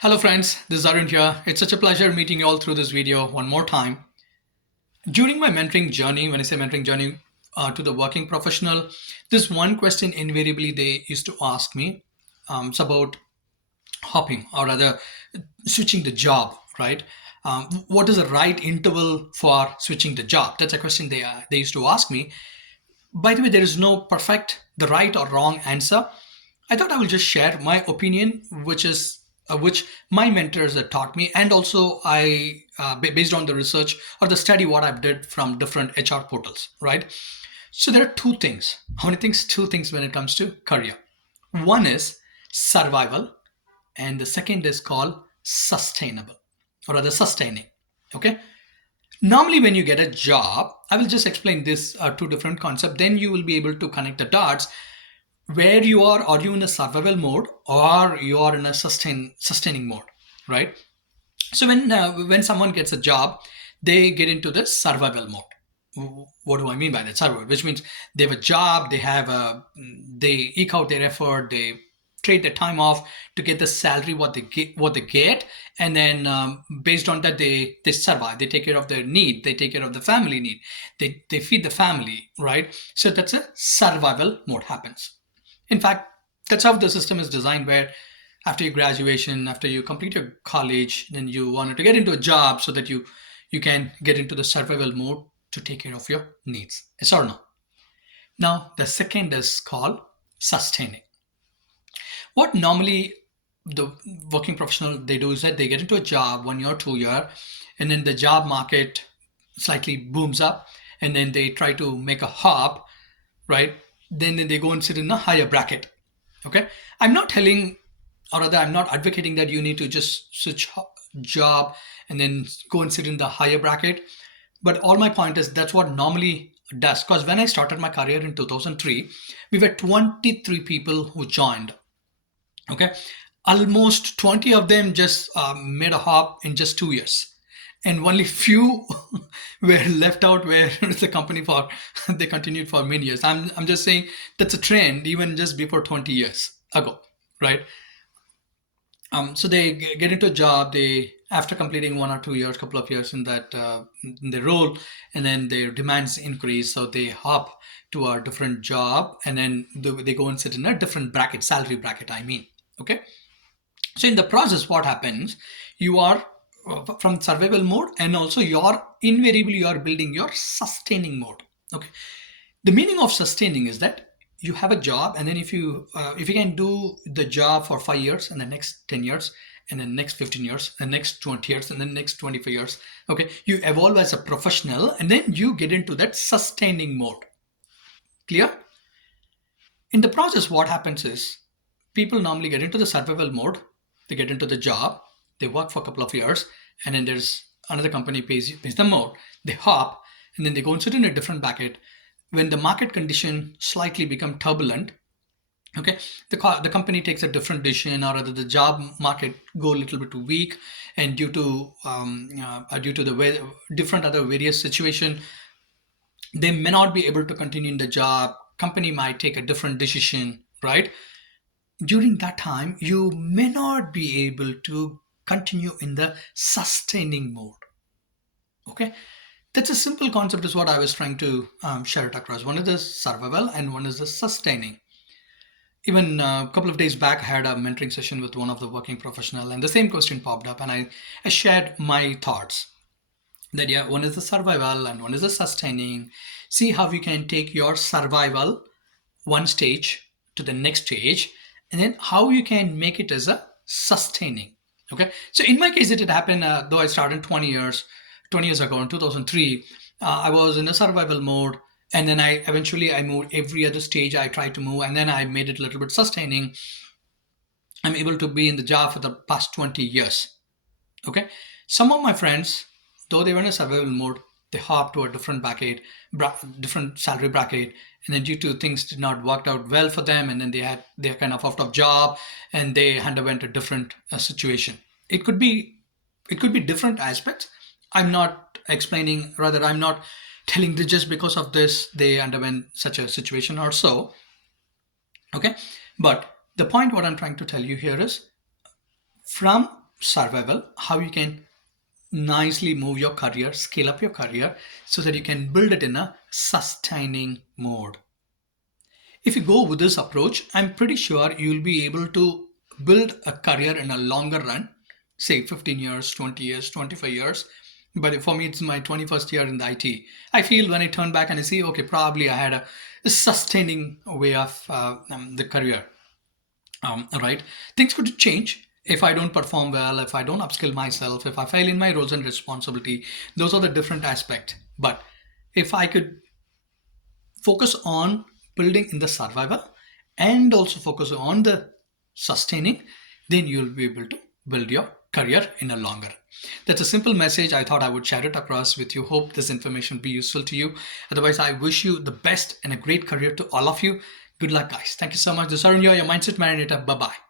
Hello friends, this is Arun here. It's such a pleasure meeting you all through this video one more time. During my mentoring journey, when I say mentoring journey to the working professional, this one question invariably they used to ask me. It's about hopping or rather switching the job, right? What is the right interval for switching the job? That's a question they used to ask me. By the way, there is no perfect, the right or wrong answer. I thought I will just share my opinion, which my mentors have taught me, and also based on the research or the study what I've did from different HR portals, right? So there are two things. How many things? Two things when it comes to career. One is survival, and the second is called sustainable, or rather sustaining. Okay. Normally, when you get a job, I will just explain this two different concepts. Then you will be able to connect the dots where you are you in a survival mode or you are in a sustaining mode, right? So when someone gets a job, they get into the survival mode. What do I mean by that? Survival, which means they have a job, they eke out their effort, they trade their time off to get the salary what they get, and then based on that they survive, they take care of their need, they take care of the family need, they feed the family, right? So that's a survival mode happens. In fact, that's how the system is designed, where after your graduation, after you complete your college, then you wanted to get into a job so that you can get into the survival mode to take care of your needs. Yes or no? Now, the second is called sustaining. What normally the working professional they do is that they get into a job 1 year, 2 year, and then the job market slightly booms up, and then they try to make a hop, right? Then they go and sit in a higher bracket. Okay, I'm not telling, or rather, I'm not advocating that you need to just switch job and then go and sit in the higher bracket. But all my point is that's what normally does. Because when I started my career in 2003, we were 23 people who joined. Okay, almost 20 of them just made a hop in just 2 years, and only few were left out where the company for they continued for many years. I'm just saying that's a trend even just before 20 years ago, right? So they get into a job. They after completing 1 or 2 years, couple of years in that in their role, and then their demands increase, so they hop to a different job, and then they go and sit in a different bracket, salary bracket. I mean, okay. So in the process, what happens? You are from survival mode, and also you are building your sustaining mode. Okay, the meaning of sustaining is that you have a job, and then if you can do the job for 5 years, and the next 10 years, and then next 15 years, and next 20 years, and then next 25 years. Okay, you evolve as a professional, and then you get into that sustaining mode. Clear? In the process, what happens is people normally get into the survival mode, they get into the job, they work for a couple of years, and then there's another company pays them more. They hop, and then they go and sit in a different bucket. When the market condition slightly become turbulent, okay, the company takes a different decision, or rather the job market go a little bit weak, and due to the different other various situation, they may not be able to continue in the job. Company might take a different decision, right? During that time, you may not be able to continue in the sustaining mode. Okay, that's a simple concept, is what I was trying to share it across. One is the survival, and one is the sustaining. Even a couple of days back, I had a mentoring session with one of the working professional, and the same question popped up, and I shared my thoughts that yeah, one is the survival and one is the sustaining. See how you can take your survival one stage to the next stage, and then how you can make it as a sustaining. Okay, so in my case, it had happened, though I started 20 years ago in 2003. I was in a survival mode, and then I moved every other stage I tried to move, and then I made it a little bit sustaining. I'm able to be in the job for the past 20 years. Okay, some of my friends, though they were in a survival mode, they hopped to a different different salary bracket, and then due to things did not work out well for them, and then they're kind of out of job, and they underwent a different situation. It could be different aspects. I'm not explaining, rather I'm not telling this just because of this they underwent such a situation or so. Okay, but the point what I'm trying to tell you here is from survival, how you can nicely move your career, scale up your career so that you can build it in a sustaining mode. If you go with this approach, I'm pretty sure you'll be able to build a career in a longer run, say 15 years, 20 years, 25 years. But for me, it's my 21st year in the IT. I feel when I turn back and I see, okay, probably I had a sustaining way of the career, right? Things could change if I don't perform well, if I don't upskill myself, if I fail in my roles and responsibility. Those are the different aspects. But if I could focus on building in the survivor and also focus on the sustaining, then you'll be able to build your career in a longer. That's a simple message. I thought I would share it across with you. Hope this information be useful to you. Otherwise, I wish you the best and a great career to all of you. Good luck, guys. Thank you so much. This is Arun, your mindset marinator. Bye bye.